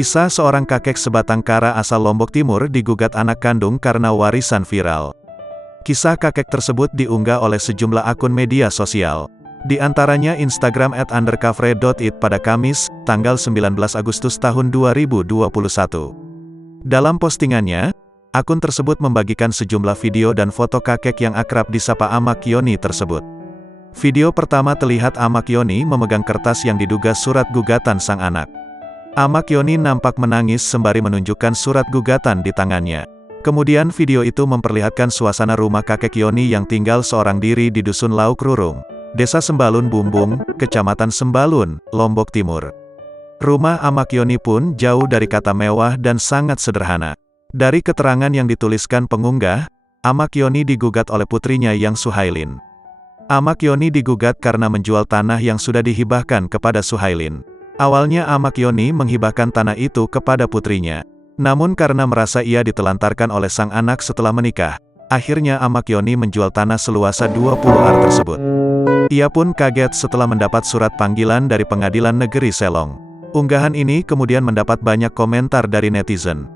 Kisah seorang kakek sebatang kara asal Lombok Timur digugat anak kandung karena warisan viral. Kisah kakek tersebut diunggah oleh sejumlah akun media sosial. Di antaranya Instagram @undercover.it pada Kamis, tanggal 19 Agustus tahun 2021. Dalam postingannya, akun tersebut membagikan sejumlah video dan foto kakek yang akrab disapa Amak Yoni tersebut. Video pertama terlihat Amak Yoni memegang kertas yang diduga surat gugatan sang anak. Amak Yoni nampak menangis sembari menunjukkan surat gugatan di tangannya. Kemudian video itu memperlihatkan suasana rumah kakek Yoni yang tinggal seorang diri di Dusun Lauk Rurung, Desa Sembalun Bumbung, Kecamatan Sembalun, Lombok Timur. Rumah Amak Yoni pun jauh dari kata mewah dan sangat sederhana. Dari keterangan yang dituliskan pengunggah, Amak Yoni digugat oleh putrinya yang Suhailin. Amak Yoni digugat karena menjual tanah yang sudah dihibahkan kepada Suhailin. Awalnya Amak Yoni menghibahkan tanah itu kepada putrinya. Namun karena merasa ia ditelantarkan oleh sang anak setelah menikah, akhirnya Amak Yoni menjual tanah seluas 20 ar tersebut. Ia pun kaget setelah mendapat surat panggilan dari Pengadilan Negeri Selong. Unggahan ini kemudian mendapat banyak komentar dari netizen.